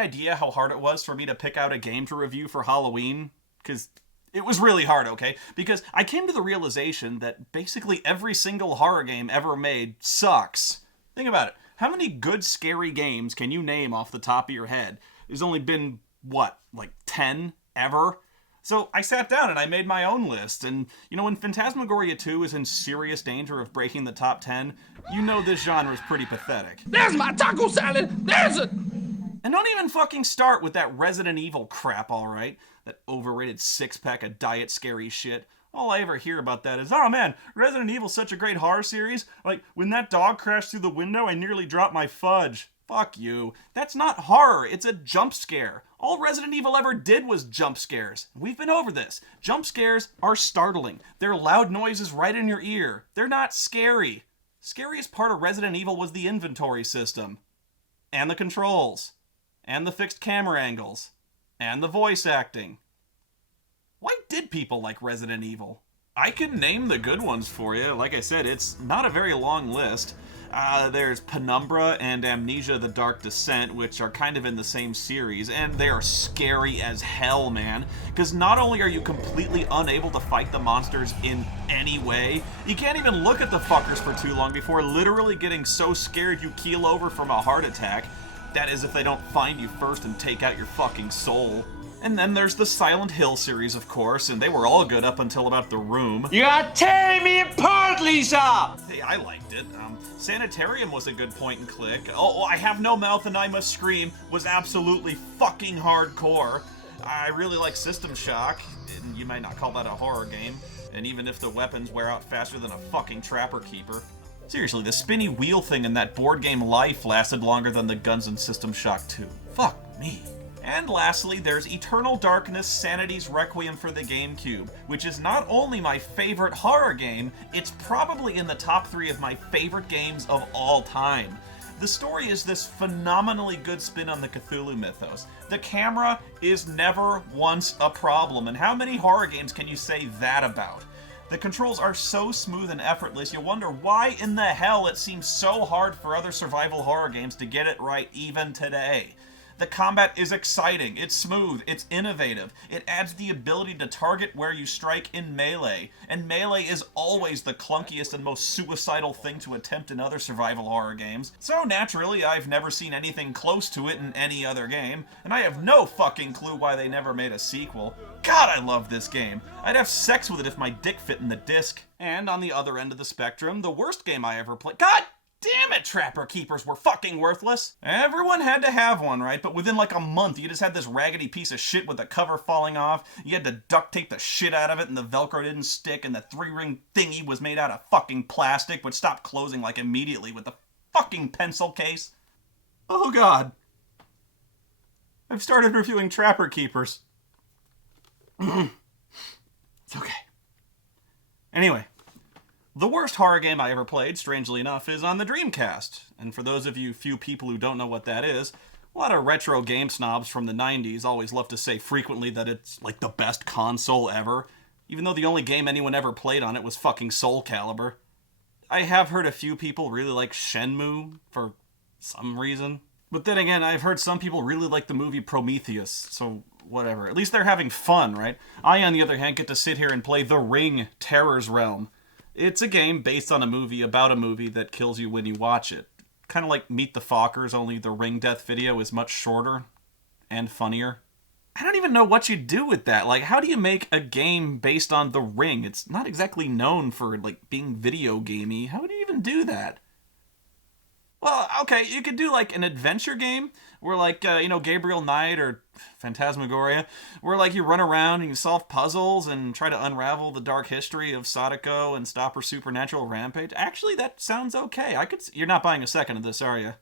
idea how hard it was for me to pick out a game to review for Halloween? Because it was really hard, okay? Because I came to the realization that basically every single horror game ever made sucks. Think about it. How many good, scary games can you name off the top of your head? There's only been, what, like 10 ever? So I sat down and I made my own list, and when Phantasmagoria 2 is in serious danger of breaking the top 10, this genre is pretty pathetic. There's my taco salad! There's it! And don't even fucking start with that Resident Evil crap, alright? That overrated six-pack of diet scary shit. All I ever hear about that is, oh man, Resident Evil's such a great horror series. Like, when that dog crashed through the window, I nearly dropped my fudge. Fuck you. That's not horror, it's a jump scare. All Resident Evil ever did was jump scares. We've been over this. Jump scares are startling. They're loud noises right in your ear. They're not scary. Scariest part of Resident Evil was the inventory system. And the controls. And the fixed camera angles. And the voice acting. Why did people like Resident Evil? I can name the good ones for you. Like I said, it's not a very long list. There's Penumbra and Amnesia: The Dark Descent, which are kind of in the same series, and they are scary as hell, man. Because not only are you completely unable to fight the monsters in any way, you can't even look at the fuckers for too long before literally getting so scared you keel over from a heart attack. That is if they don't find you first and take out your fucking soul. And then there's the Silent Hill series, of course, and they were all good up until about The Room. You are tearing me apart, Lisa! Hey, I liked it. Sanitarium was a good point and click. Oh, I Have No Mouth and I Must Scream was absolutely fucking hardcore. I really like System Shock, and you might not call that a horror game, and even if the weapons wear out faster than a fucking Trapper Keeper. Seriously, the spinny wheel thing in that board game Life lasted longer than the guns in System Shock 2. Fuck me. And lastly, there's Eternal Darkness: Sanity's Requiem for the GameCube, which is not only my favorite horror game, it's probably in the top 3 of my favorite games of all time. The story is this phenomenally good spin on the Cthulhu mythos. The camera is never once a problem, and how many horror games can you say that about? The controls are so smooth and effortless, you wonder why in the hell it seems so hard for other survival horror games to get it right even today. The combat is exciting, it's smooth, it's innovative. It adds the ability to target where you strike in melee, and melee is always the clunkiest and most suicidal thing to attempt in other survival horror games. So naturally, I've never seen anything close to it in any other game, and I have no fucking clue why they never made a sequel. God, I love this game. I'd have sex with it if my dick fit in the disc. And on the other end of the spectrum, the worst game I ever played— God damn it, Trapper Keepers were fucking worthless. Everyone had to have one, right? But within like a month, you just had this raggedy piece of shit with the cover falling off. You had to duct tape the shit out of it, and the Velcro didn't stick, and the 3-ring thingy was made out of fucking plastic, which stopped closing like immediately with the fucking pencil case. Oh god. I've started reviewing Trapper Keepers. It's okay. Anyway. The worst horror game I ever played, strangely enough, is on the Dreamcast. And for those of you few people who don't know what that is, a lot of retro game snobs from the 90s always love to say frequently that it's like the best console ever, even though the only game anyone ever played on it was fucking Soul Calibur. I have heard a few people really like Shenmue for some reason. But then again, I've heard some people really like the movie Prometheus, so whatever. At least they're having fun, right? I, on the other hand, get to sit here and play The Ring: Terror's Realm. It's a game based on a movie about a movie that kills you when you watch it. Kind of like Meet the Fockers, only the ring death video is much shorter and funnier. I don't even know what you do with that. Like, how do you make a game based on The Ring? It's not exactly known for, like, being video gamey. How do you even do that? Well, okay, you could do, like, an adventure game where, like, Gabriel Knight or Phantasmagoria, where, like, you run around and you solve puzzles and try to unravel the dark history of Sadako and stop her supernatural rampage. Actually, that sounds okay. You're not buying a second of this, are you?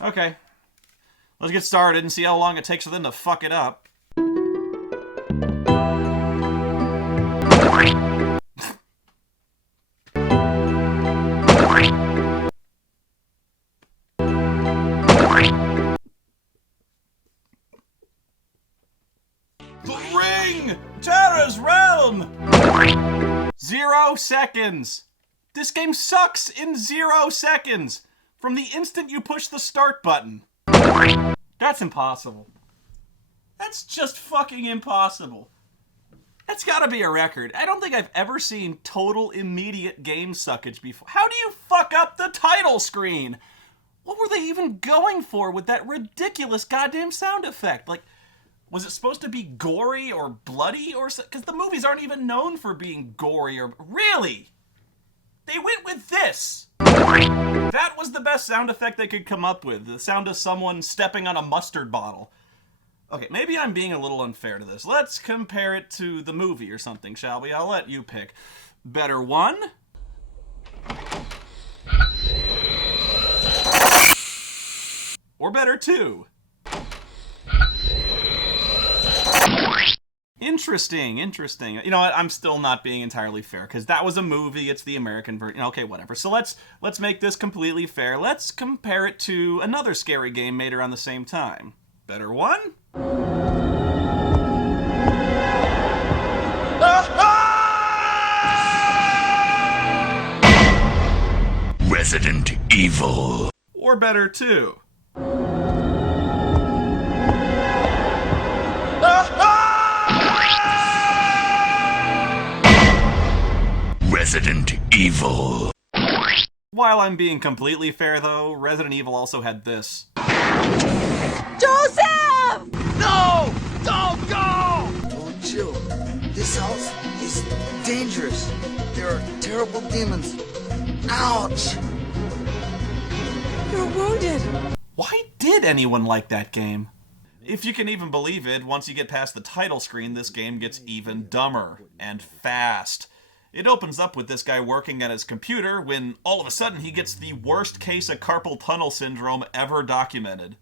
Okay. Let's get started and see how long it takes for them to fuck it up. Terror's Realm! 0 seconds! This game sucks in 0 seconds! From the instant you push the start button. That's impossible. That's just fucking impossible. That's gotta be a record. I don't think I've ever seen total immediate game suckage before. How do you fuck up the title screen? What were they even going for with that ridiculous goddamn sound effect? Like, was it supposed to be gory or bloody or so? Because the movies aren't even known for being gory or... Really? They went with this. That was the best sound effect they could come up with. The sound of someone stepping on a mustard bottle. Okay, maybe I'm being a little unfair to this. Let's compare it to the movie or something, shall we? I'll let you pick. Better one? Or better two? Interesting. You know what? I'm still not being entirely fair, because that was a movie. It's the American version. Okay, whatever. So let's make this completely fair. Let's compare it to another scary game made around the same time. Better one? Resident Evil. Or better two? Resident Evil. While I'm being completely fair, though, Resident Evil also had this. Joseph! No! Don't go! Oh, chill. This house is dangerous. There are terrible demons. Ouch! You're wounded. Why did anyone like that game? If you can even believe it, once you get past the title screen, this game gets even dumber and fast. It opens up with this guy working at his computer when all of a sudden he gets the worst case of carpal tunnel syndrome ever documented.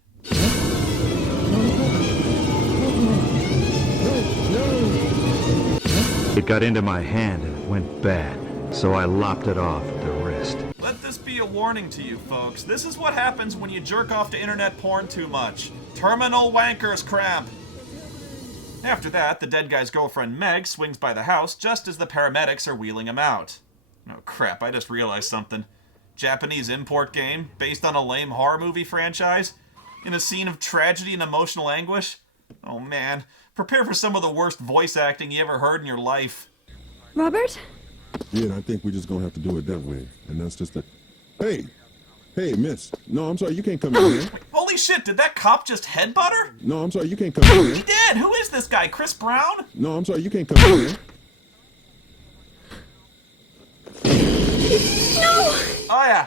It got into my hand and it went bad, so I lopped it off at the wrist. Let this be a warning to you folks. This is what happens when you jerk off to internet porn too much. Terminal wanker's cramp. After that, the dead guy's girlfriend Meg swings by the house just as the paramedics are wheeling him out. Oh crap, I just realized something. Japanese import game, based on a lame horror movie franchise? In a scene of tragedy and emotional anguish? Oh man, prepare for some of the worst voice acting you ever heard in your life. Robert? Yeah, and I think we're just gonna have to do it that way. And that's just a... Hey, miss. No, I'm sorry, you can't come in here. Holy shit, did that cop just headbutt her? No, I'm sorry, you can't come in He here. did! Who is this guy, Chris Brown? No, I'm sorry, you can't come in here. No! Oh yeah,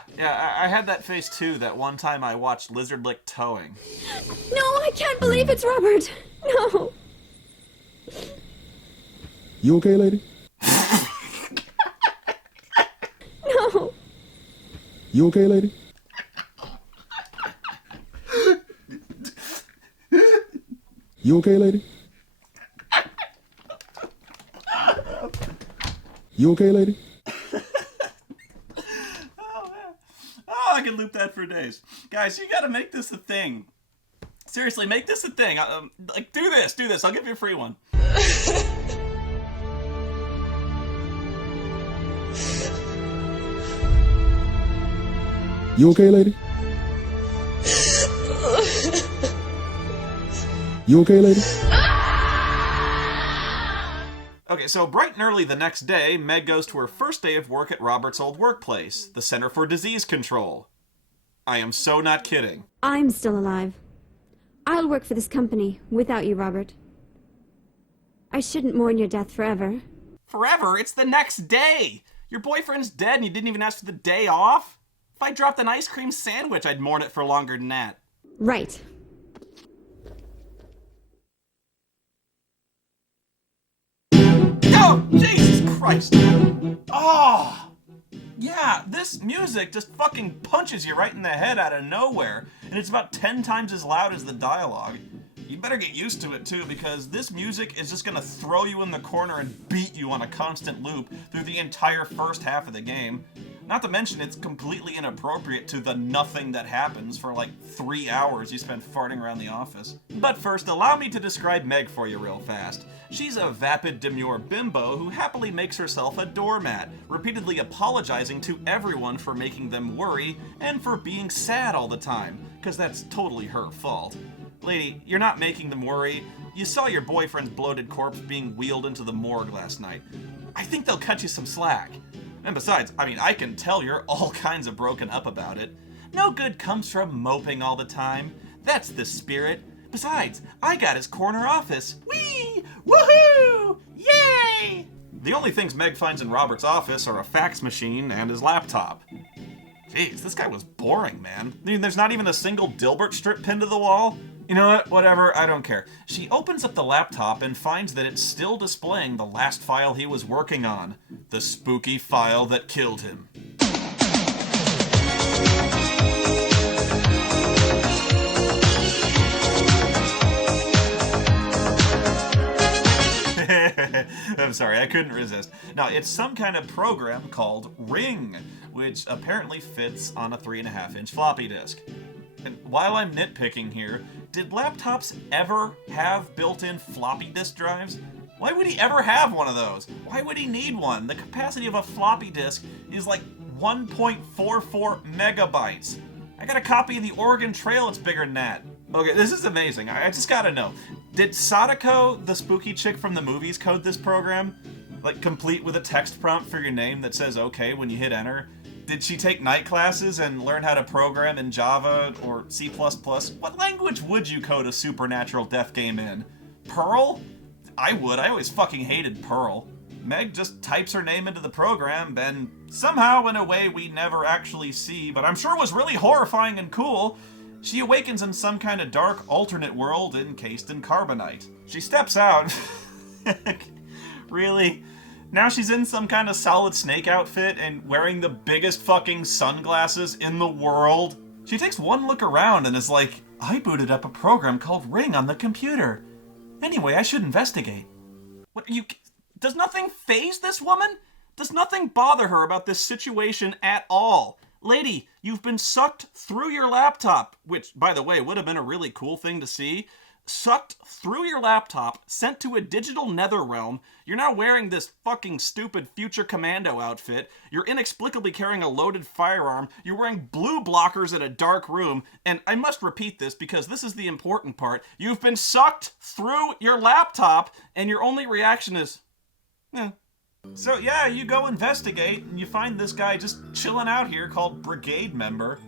I had that face too that one time I watched Lizard Lick Towing. No, I can't believe it's Robert. No. You okay, lady? No. You okay, lady? You okay, lady? You okay, lady? Oh, I can loop that for days. Guys, you gotta make this a thing. Seriously, make this a thing. Like, do this. I'll give you a free one. You okay, lady? You okay, lady? Okay, so bright and early the next day, Meg goes to her first day of work at Robert's old workplace, the Center for Disease Control. I am so not kidding. I'm still alive. I'll work for this company without you, Robert. I shouldn't mourn your death forever. Forever? It's the next day! Your boyfriend's dead and you didn't even ask for the day off? If I dropped an ice cream sandwich, I'd mourn it for longer than that. Right. Oh, Jesus Christ! Oh! Yeah, this music just fucking punches you right in the head out of nowhere, and it's about 10 times as loud as the dialogue. You better get used to it too, because this music is just gonna throw you in the corner and beat you on a constant loop through the entire first half of the game. Not to mention, it's completely inappropriate to the nothing that happens for like 3 hours you spend farting around the office. But first, allow me to describe Meg for you real fast. She's a vapid, demure bimbo who happily makes herself a doormat, repeatedly apologizing to everyone for making them worry and for being sad all the time, because that's totally her fault. Lady, you're not making them worry. You saw your boyfriend's bloated corpse being wheeled into the morgue last night. I think they'll cut you some slack. And besides, I can tell you're all kinds of broken up about it. No good comes from moping all the time. That's the spirit. Besides, I got his corner office. Whee! Woohoo! Yay! The only things Meg finds in Robert's office are a fax machine and his laptop. Jeez, this guy was boring, man. There's not even a single Dilbert strip pinned to the wall. You know what? Whatever, I don't care. She opens up the laptop and finds that it's still displaying the last file he was working on. The spooky file that killed him. I'm sorry, I couldn't resist. Now, it's some kind of program called Ring, which apparently fits on a 3.5-inch floppy disk. And while I'm nitpicking here, did laptops ever have built-in floppy disk drives? Why would he ever have one of those? Why would he need one? The capacity of a floppy disk is like 1.44 megabytes. I got a copy of the Oregon Trail, it's bigger than that. Okay, this is amazing. I just gotta know. Did Sadako, the spooky chick from the movies, code this program? Like, complete with a text prompt for your name that says okay when you hit enter? Did she take night classes and learn how to program in Java or C++? What language would you code a supernatural death game in? Perl? I would. I always fucking hated Perl. Meg just types her name into the program, and somehow, in a way we never actually see, but I'm sure was really horrifying and cool, she awakens in some kind of dark alternate world encased in carbonite. She steps out. Really? Now she's in some kind of Solid Snake outfit and wearing the biggest fucking sunglasses in the world. She takes one look around and is like, I booted up a program called Ring on the computer. Anyway, I should investigate. What are you... Does nothing faze this woman? Does nothing bother her about this situation at all? Lady, you've been sucked through your laptop, which, by the way, would have been a really cool thing to see. Sucked through your laptop, sent to a digital nether realm. You're now wearing this fucking stupid future commando outfit. You're inexplicably carrying a loaded firearm. You're wearing blue blockers in a dark room. And I must repeat this because this is the important part. You've been sucked through your laptop, and your only reaction is, eh. So yeah, you go investigate, and you find this guy just chilling out here called Brigade Member.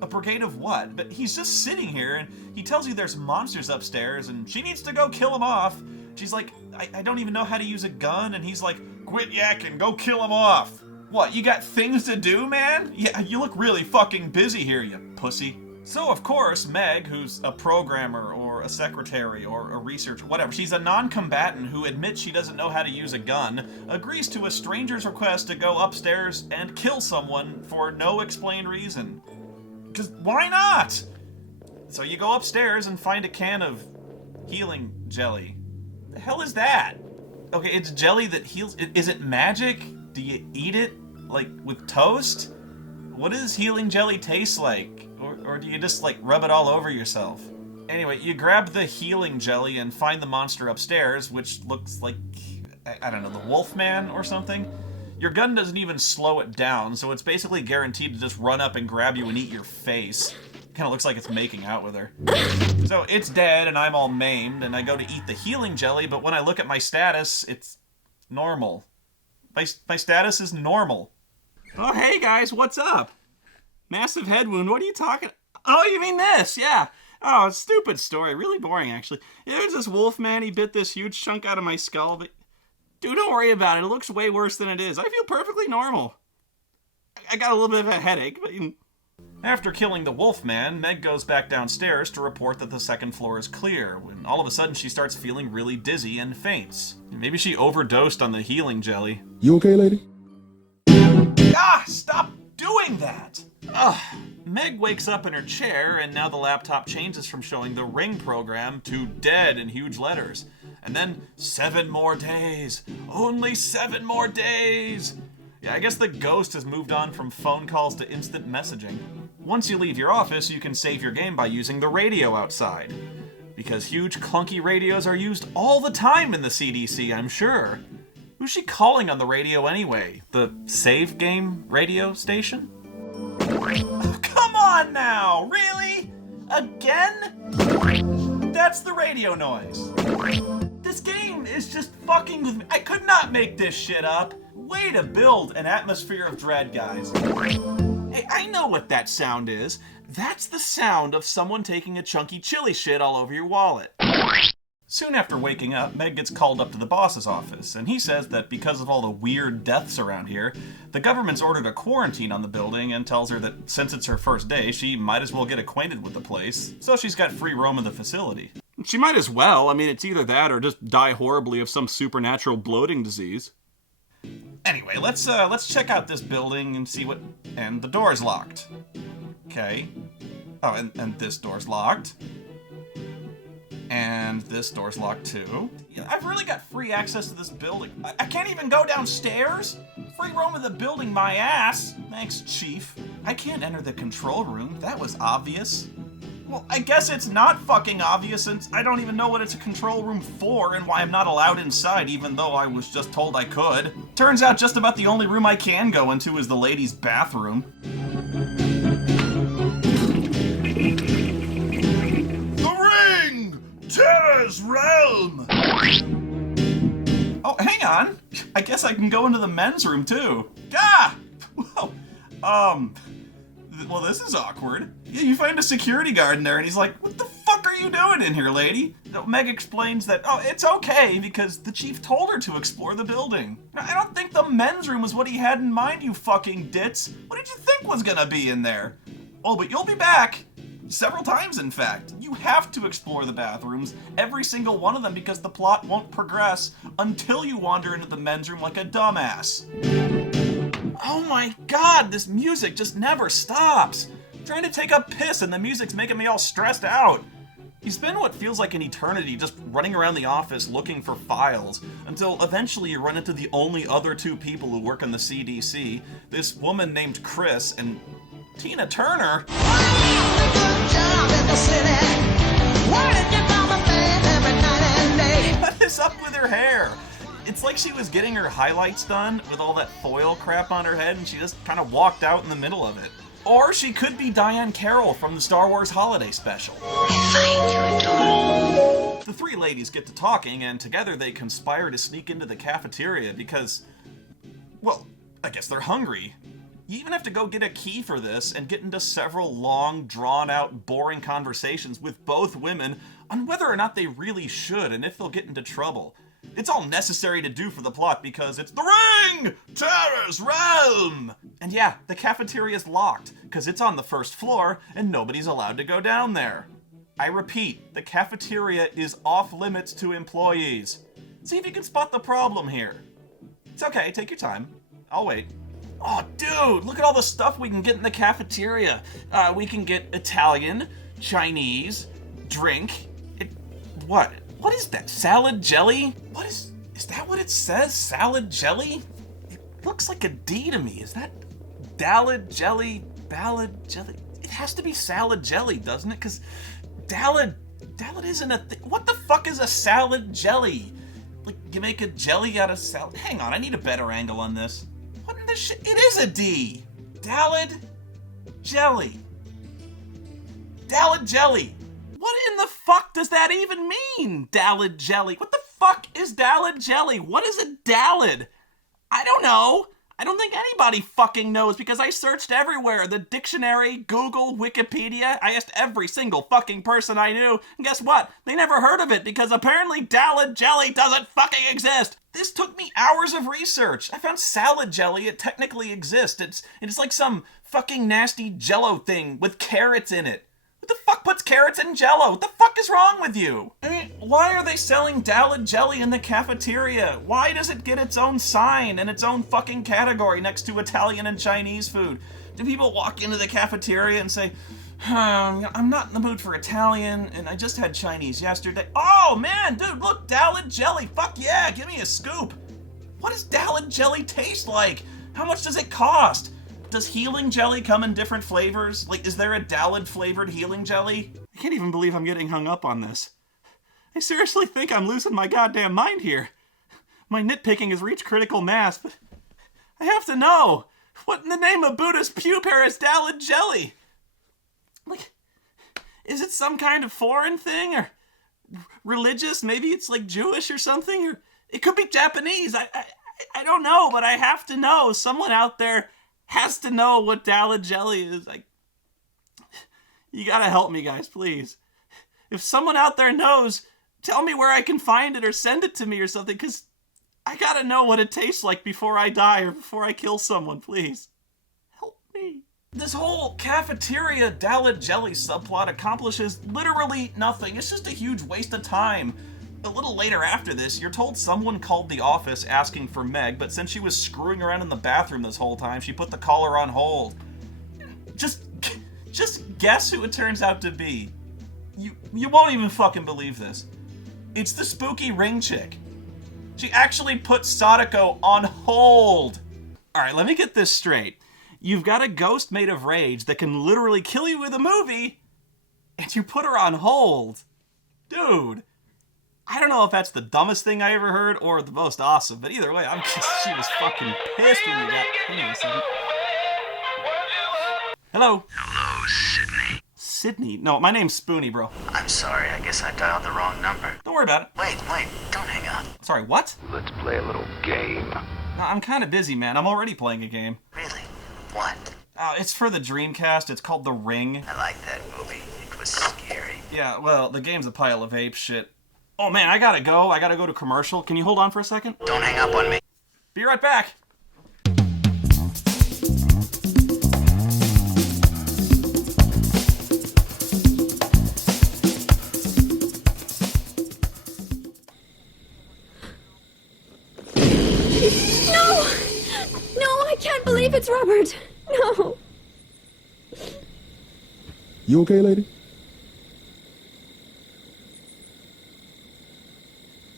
A brigade of what? But he's just sitting here, and he tells you there's monsters upstairs, and she needs to go kill them off. She's like, I don't even know how to use a gun, and he's like, quit yakking, go kill them off. What, you got things to do, man? Yeah, you look really fucking busy here, you pussy. So, of course, Meg, who's a programmer or a secretary or a researcher, whatever, she's a non-combatant who admits she doesn't know how to use a gun, agrees to a stranger's request to go upstairs and kill someone for no explained reason. Because why not? So you go upstairs and find a can of healing jelly. The hell is that? Okay, it's jelly that heals. Is it magic? Do you eat it, like, with toast? What does healing jelly taste like? Or do you just, like, rub it all over yourself? Anyway, you grab the healing jelly and find the monster upstairs, which looks like, I don't know, the Wolfman or something? Your gun doesn't even slow it down, so it's basically guaranteed to just run up and grab you and eat your face. Kind of looks like it's making out with her. So it's dead, and I'm all maimed, and I go to eat the healing jelly, but when I look at my status, it's normal. My status is normal. Oh, hey guys, what's up? Massive head wound, what are you talking... Oh, you mean this, yeah. Oh, stupid story, really boring, actually. Yeah, there's this wolf man, he bit this huge chunk out of my skull, but... Dude, don't worry about it, it looks way worse than it is. I feel perfectly normal. I got a little bit of a headache, but... After killing the wolf man, Meg goes back downstairs to report that the second floor is clear, when all of a sudden she starts feeling really dizzy and faints. Maybe she overdosed on the healing jelly. You okay, lady? Ah, stop doing that! Ugh. Meg wakes up in her chair, and now the laptop changes from showing the Ring program to dead in huge letters. And then 7 more days. Only 7 more days! Yeah, I guess the ghost has moved on from phone calls to instant messaging. Once you leave your office, you can save your game by using the radio outside. Because huge clunky radios are used all the time in the CDC, I'm sure. Who's she calling on the radio anyway? The save game radio station? Oh, come on now! Really? Again? That's the radio noise. This game is just fucking with me. I could not make this shit up. Way to build an atmosphere of dread, guys. Hey, I know what that sound is. That's the sound of someone taking a chunky chili shit all over your wallet. Soon after waking up, Meg gets called up to the boss's office, and he says that because of all the weird deaths around here, the government's ordered a quarantine on the building and tells her that since it's her first day, she might as well get acquainted with the place, so she's got free roam of the facility. She might as well. I mean, it's either that or just die horribly of some supernatural bloating disease. Anyway, let's check out this building and see what... And the door's locked. Okay. Oh, and this door's locked. And this door's locked too. Yeah, I've really got free access to this building. I can't even go downstairs? Free roam of the building, my ass. Thanks, Chief. I can't enter the control room. That was obvious. Well, I guess it's not fucking obvious since I don't even know what it's a control room for and why I'm not allowed inside even though I was just told I could. Turns out just about the only room I can go into is the ladies' bathroom. Terror's realm! Oh, hang on. I guess I can go into the men's room, too. Ah! Whoa. Well, this is awkward. Yeah, you find a security guard in there, and he's like, what the fuck are you doing in here, lady? Meg explains that, oh, it's okay, because the chief told her to explore the building. Now, I don't think the men's room was what he had in mind, you fucking ditz. What did you think was gonna be in there? Oh, but you'll be back. Several times, in fact. You have to explore the bathrooms, every single one of them, because the plot won't progress until you wander into the men's room like a dumbass. Oh my god, this music just never stops. I'm trying to take a piss and the music's making me all stressed out. You spend what feels like an eternity just running around the office looking for files, until eventually you run into the only other two people who work in the CDC, this woman named Chris and Tina Turner. What is up with her hair? It's like she was getting her highlights done with all that foil crap on her head and she just kind of walked out in the middle of it. Or she could be Diane Carroll from the Star Wars Holiday Special. The three ladies get to talking and together they conspire to sneak into the cafeteria because, well, I guess they're hungry. You even have to go get a key for this and get into several long, drawn-out, boring conversations with both women on whether or not they really should and if they'll get into trouble. It's all necessary to do for the plot because it's the ring! Terror's realm! And yeah, the cafeteria's locked because it's on the first floor and nobody's allowed to go down there. I repeat, the cafeteria is off limits to employees. See if you can spot the problem here. It's okay, take your time. I'll wait. Oh, dude, look at all the stuff we can get in the cafeteria. We can get Italian, Chinese, drink. What? What is that? Salad jelly? What is that what it says? Salad jelly? It looks like a D to me. Is that Dalad jelly? Ballad jelly? It has to be salad jelly, doesn't it? Because Dalad isn't a thing. What the fuck is a salad jelly? Like, you make a jelly out of salad? Hang on, I need a better angle on this. What in the shit? It is a D! Dalad jelly. Dalad jelly. What in the fuck does that even mean? Dalad jelly. What the fuck is Dalad jelly? What is a Dalad? I don't know. I don't think anybody fucking knows because I searched everywhere. The dictionary, Google, Wikipedia. I asked every single fucking person I knew. And guess what? They never heard of it because apparently Dalad jelly doesn't fucking exist. This took me hours of research. I found salad jelly. It technically exists. It's like some fucking nasty jello thing with carrots in it. What the fuck puts carrots in jello? What the fuck is wrong with you? I mean, why are they selling Dalad jelly in the cafeteria? Why does it get its own sign and its own fucking category next to Italian and Chinese food? Do people walk into the cafeteria and say, I'm not in the mood for Italian and I just had Chinese yesterday. Oh man, dude, look, Dalad jelly. Fuck yeah, give me a scoop. What does Dalad jelly taste like? How much does it cost? Does healing jelly come in different flavors? Like, is there a Dalad flavored healing jelly? I can't even believe I'm getting hung up on this. I seriously think I'm losing my goddamn mind here. My nitpicking has reached critical mass, but I have to know. What in the name of Buddha's pube hair is Dalad jelly? Like, is it some kind of foreign thing, or religious. Maybe it's like Jewish or something, or it could be Japanese. I don't know, but I have to know. Someone out there has to know what Dallet Jelly is. You gotta help me, guys, please. If someone out there knows, tell me where I can find it or send it to me or something, because I gotta know what it tastes like before I die or before I kill someone, please. Help me. This whole cafeteria Dallet Jelly subplot accomplishes literally nothing. It's just a huge waste of time. A little later after this, you're told someone called the office asking for Meg, but since she was screwing around in the bathroom this whole time, she put the caller on hold. Just guess who it turns out to be. You won't even fucking believe this. It's the spooky ring chick. She actually put Sadako on hold. Alright, let me get this straight. You've got a ghost made of rage that can literally kill you with a movie, and you put her on hold. Dude. I don't know if that's the dumbest thing I ever heard or the most awesome, but either way, she was fucking pissed when we got... Hang on a second. Hello? Hello, Sydney. Sydney? No, my name's Spoonie, bro. I'm sorry, I guess I dialed the wrong number. Don't worry about it. Wait, don't hang up. Sorry, what? Let's play a little game. No, I'm kind of busy, man. I'm already playing a game. Really? What? It's for the Dreamcast. It's called The Ring. I like that movie. It was scary. Yeah, well, the game's a pile of ape shit. Oh man, I gotta go. I gotta go to commercial. Can you hold on for a second? Don't hang up on me. Be right back. No, I can't believe it's Robert. No. You okay, lady?